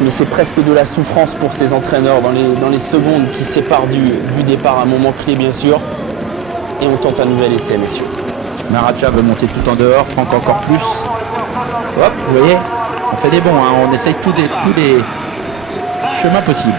Mais c'est presque de la souffrance pour ces entraîneurs dans les secondes qui séparent du départ, un moment clé bien sûr. Et on tente un nouvel essai, messieurs. Maradja veut monter tout en dehors, Franck encore plus. Hop, vous voyez, on fait des bons, hein, on essaye tous les chemins possibles.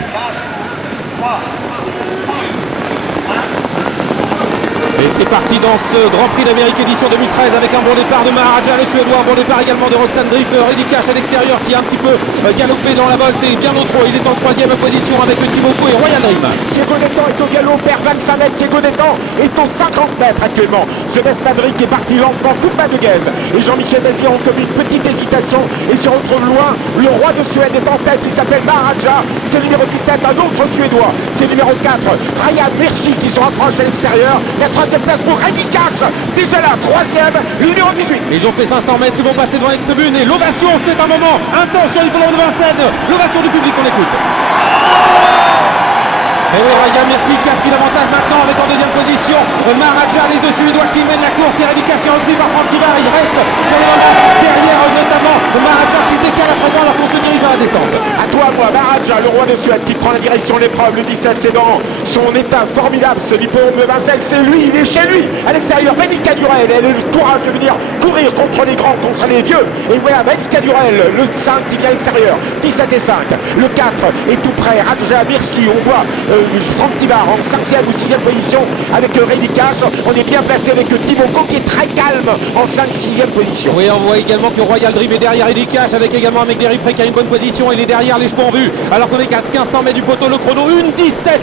Et c'est parti dans ce Grand Prix d'Amérique édition 2013 avec un bon départ de Maradja, le Suédois, un bon départ également de Roxane Driff, Rudy Cash à l'extérieur qui a un petit peu galopé dans la volte et bien au trop. Il est en 3e position avec Timoko et Royal Dream. Diego Detan est au galop, perd 25 mètres. Diego Detan est aux 50 mètres actuellement. Jeunesse Madrid est parti lentement, Kumba de Guez et Jean-Michel Bazir ont commis une petite hésitation et se retrouve loin. Le roi de Suède est en tête, il s'appelle Maradja. C'est le numéro 17, un autre Suédois. C'est le numéro 4, Ryan Mirchi qui se rapproche à l'extérieur. La 3e place pour Rudy Cash. Déjà là, 3e, le numéro 18. Ils ont fait 500 mètres, ils vont passer devant les tribunes et l'ovation, c'est un moment intense sur l'hippodrome de Vincennes. L'ovation du public, on écoute. Et oui, Ryan Mirchi qui a pris l'avantage maintenant avec en 2e position Maradja, les deux Suédois qui mènent la course et Rudy Cash est repris par Franck Ibar. Il reste pour le moment derrière notamment Maradja qui se décale à présent alors qu'on se dirige vers la descente. À toi, moi, Maradja, le roi de Suède qui prend la direction de l'épreuve. Le 17, c'est dans son état formidable. Ce l'hippodrome de Vincennes, c'est lui, il est chez lui. À l'extérieur, Vénica Durel, elle a le courage de venir courir contre les grands, contre les vieux. Et voilà, Vénica Durel, le 5 qui vient à l'extérieur. 17 et 5. Le 4 est tout près. Radja Mirchi, on voit Franck Ibar en 5e ou 6e position avec Rudy Cash. On est bien placé avec Timoko qui est très calme en 5-6e position. Oui, on voit également que Royal Dream est derrière Rudy Cash avec également un mec des Ripré qui a une bonne position. Il est derrière les chevaux en vue alors qu'on est qu'à 1500 mètres du poteau. Le chrono, une 17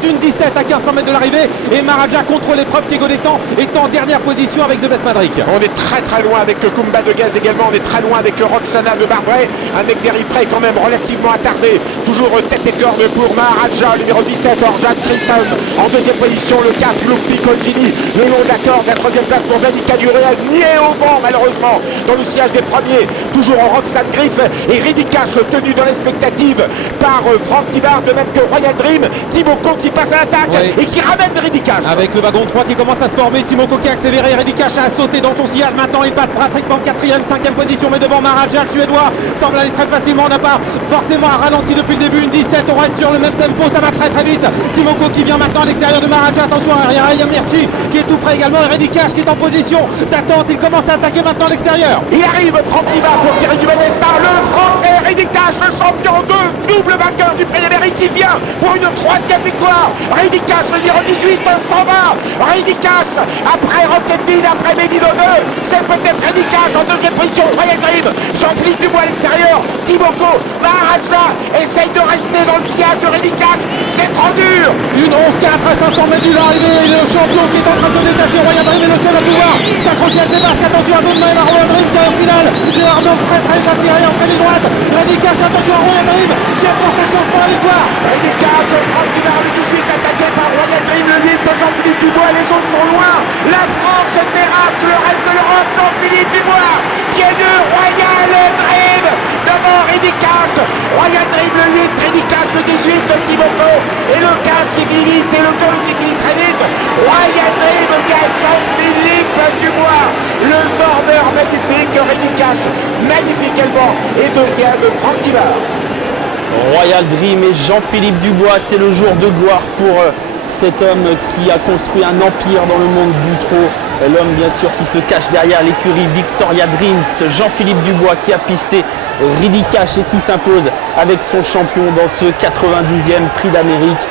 à 1500 mètres de l'arrivée. Et Maradja contre l'épreuve. Diego Detan est en dernière position avec The Best Madrid. On est très loin avec Kumba de Guez également. On est très loin avec Roxana de Barbret. Un mec des Ripré quand même relativement attardé. Toujours tête et corde pour Maradja, numéro 17, Orjan Christophe. En 2e position, le 4, Luke Piccolini. Le long de la corde, la 3e place pour Vénica Durel. Nié au vent malheureusement dans le sillage des premiers. Toujours en Roxane Griff et Rudy Cash tenu dans l'expectative par Franck Ibar, de même que Royal Dream. Timoko qui passe à l'attaque et qui ramène Rudy Cash. Avec le wagon 3 qui commence à se former, Timoko qui a accéléré, Rudy Cash a sauté dans son sillage. Maintenant il passe pratiquement 4e, 5e position, mais devant Maradja, le Suédois semble aller très facilement. On n'a pas forcément ralenti depuis le début. Une 17, on reste sur le même tempo, ça va très vite. Timoko qui vient maintenant à l'extérieur de Maradja. Attention à Ryan Mirchi qui est tout près également. Et Rudy Cash qui est en position d'attente. Il commence à attaquer maintenant à l'extérieur. Il arrive Franck Ibar pour tirer du Benestar. Le français Rudy Cash, le champion double vainqueur du Prix d'Amérique qui vient pour une 3e victoire. Rudy Cash, le numéro 18, s'en va. Rudy Cash après Roquetteville, après Médidoneux. C'est peut-être Rudy Cash en 2e position. Royal Dream, Jean-Philippe Dubois à l'extérieur. Timoko, Maradja essaye de rester dans le sillage de Rudy Cash. C'est trop dur. Une 11-4 à 500 mètres de l'arrivée. Le champion qui est en train de se détacher. Royal Dream est le seul à pouvoir s'accrocher à des basques. Attention à Boudma et à Royal Dream qui est au final. Gérard Blanc très attiré en près de droite. Rudy Cash, attention à Royal Dream qui a pour sa chance pour la victoire. Rudy Cash, Franck Ibar, le 18 attaqué par Royal Dream, le 8 Jean-Philippe Dubois. Les autres sont loin. La France terrasse le reste de l'Europe. Jean-Philippe Dubois, pied nus, Royal Dream devant Rudy Cash. Royal Dream le 8, Rudy Cash le 18, Timoko et le 15 qui finit vite et le 2 qui finit très vite. Royal Dream gagne Jean-Philippe Dubois. Le border magnifique, Rudy Cash magnifique également et 2e Franck Ibar. Royal Dream et Jean-Philippe Dubois, c'est le jour de gloire pour cet homme qui a construit un empire dans le monde du trot. L'homme bien sûr qui se cache derrière l'écurie Victoria Dreams, Jean-Philippe Dubois qui a pisté Rudy Cash et qui s'impose avec son champion dans ce 92e Prix d'Amérique.